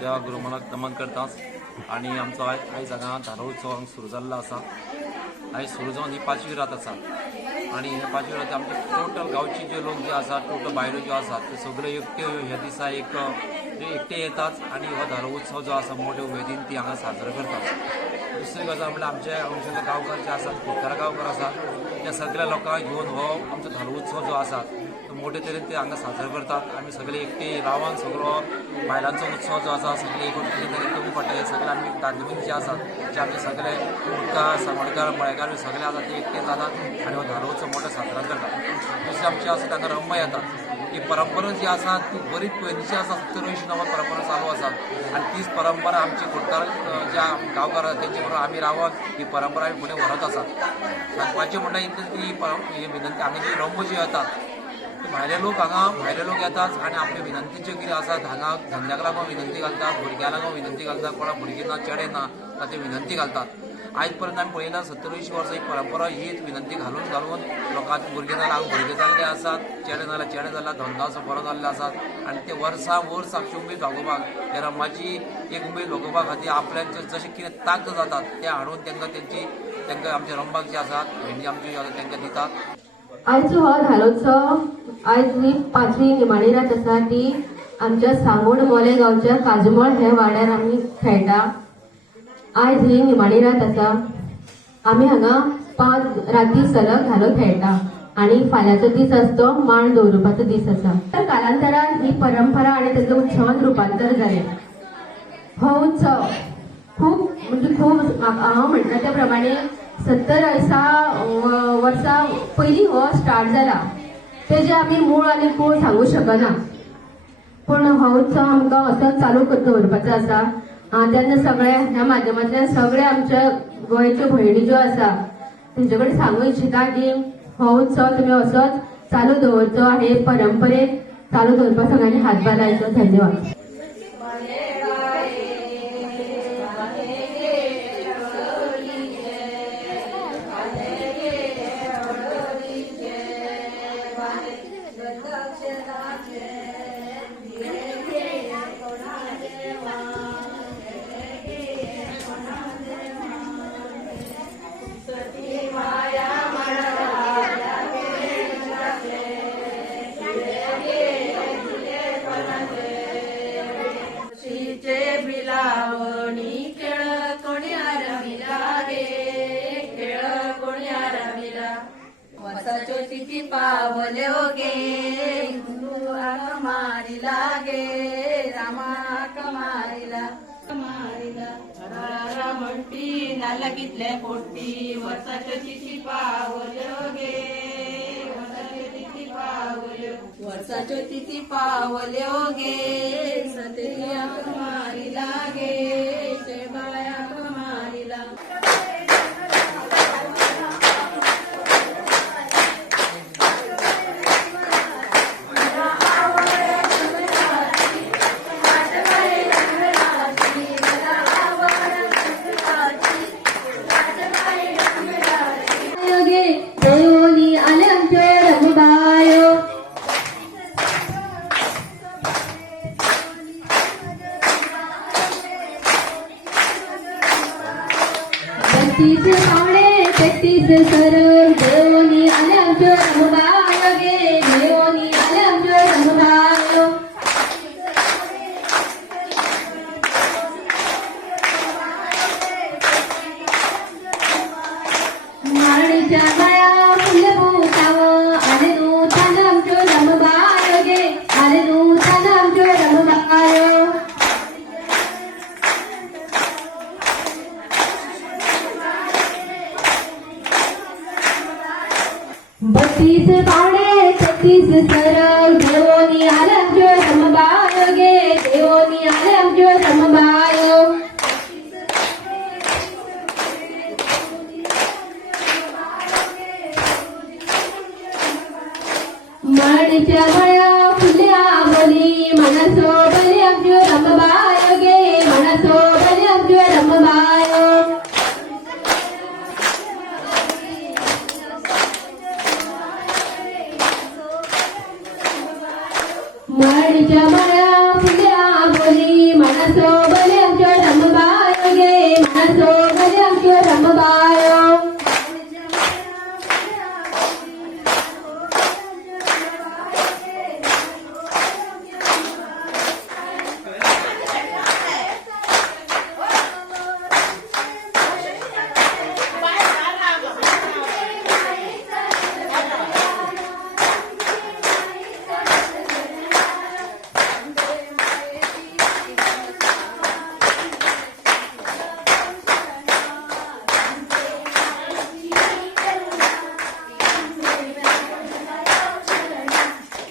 त्या गुरुमानाक नमन करता आणि आमचो आयज हांगा धालो उत्सव सुरू जाल्लो आसा। आयज सुरू जावन ही 5वी रात आसा आणि हे 5वी रात आमचे टोटल गांवचे जे लोक जे आसात टोटल बायलो ज्यो आसात ते सगळे एकटे ह्या दिसा एकटे येतात आणि हो धालो उत्सव जो आसा मोठ्या उमेदीन ती हांगा साजरो करतात। दुसरी गजाल म्हळ्यार आमचे अंशाचे गांवकार जे आसात खूब गांवकार आसात त्या सगळ्या लोकांक घेवन हो आमचो धालो उत्सव जो आसा तो मोठे तरेन ते हांगा साजरो करतात। आमी सगळे एकटे रावन सगळो बायलांचो उत्सव जो आसा सगळे कमी पडटा हे सगळे आमी दादले जे आसात जे आमचे सगळे मुटकार सांगोडकार मळेकार सगळे आसात ते एकटे जातात आणि हो धालो उत्सव मोठो साजरो करतात। दुसरे आमचे आसा हांगा रंबा येतात। ही परंपरा जी आसा ती बरीच पयलींची आसा 70-80 परंपरा चालू आसा आणि तीच परंपरा आमची फुटकार ज्या गांवकार आसा तेंचे बरोबर आमी रावन ही परंपरा आमी फुडें व्हरत आसात। सांगपाचें म्हणल्यार ही विनंती हांगा जी रंब जी येतात भायले लोक येतात आणि आपले विनंतीचे कितें आसात हांगा धंद्याक लागून विनंती घालतात, भुरग्यां लागून विनंती घालतात, कोणा भुरगीं ना चेडे ना ते विनंती घालतात। आयज पर्यंत आमी पळयला 70-80 वर्सां ही परंपरा हीच विनंती घालून लोकांचे भुरगे नाल्यार भुरगे जाल्ले आसात, चेडे नाल्यार चेडे जाल्यार धंदो असो बरो जाल्ले आसात आणि ते वर्सां वर्स आमची उमेद भागोवपाक ह्या रंबाची एक उमेद भागोवपा खातीर आपल्याचे जशें कितें तांक जातात ते हाडून तांकां आमच्या रंबाक जे आसात भेंडी आमची तांकां दितात। आयचो हो धालोत्सव आयज ही 5वी निमाणी रात आसा ती आमच्या सांगोड मोले गांवच्या काजमळ हे वाड्यार आमी खेळटा। आयज ही निमाणी रात आसा। आमी हांगा 5 राती सलग धालो खेळटा आणि फाल्यांचो दीस आसतो मांड दवरपाचो दीस आसा। तर कालांतरान ही परंपरा आणि तेचो उत्सवान रुपांतर जालें। हो उत्सव खूब हांव म्हणटा त्या प्रमाणे 70-80 वर्सां पयलीं हो स्टार्ट जाला। तेजे आमी मूळ आनी कूळ सांगू शकना, पूण हो उत्सव आमकां असोच चालू दवरपाचो आसा। तेन्ना सगळ्या ह्या माध्यमांतल्यान सगळे आमच्या गोंयच्यो भयणी ज्यो आसा तेंचे कडेन सांगूं इच्छिता की हो उत्सव तुमी असोच चालू दवरचो आनी परंपरेक चालू दवरपा सगळ्यांनी हातभार लायचो। धन्यवाद। तिथी पावले गे हिंदू आक मारिला गे रामाक मारिला रारा म्हणटी नाला कितले पोटी वर्साच्यो तिथी पावल्यो गे वर्साच्यो तिथी पावल्यो गे सत्याक मारिला गे शेबायाक मारिला। सरळ देवनी आले आमच्यो रंगबायो गे देवनी आले आमच्यो रंगबायो। मारणीच्या गळ्या फुल फुटावं आले नूतन आमच्यो रंगबायो गे आले नूतन आमच्यो रंगबायो। बत्तीस पावणे 36 सरळ देवोनी आले आमच्यो रंगबायो गे देवोनी आले आमच्यो रंगबायो। मळणीच्या गळ्या फुल्या बोली मनसो बली आमच्यो रंगबायो गे मनसो बली आमच्यो रंगबायो। मळणीच्या गळ्या फुल्या बोली असो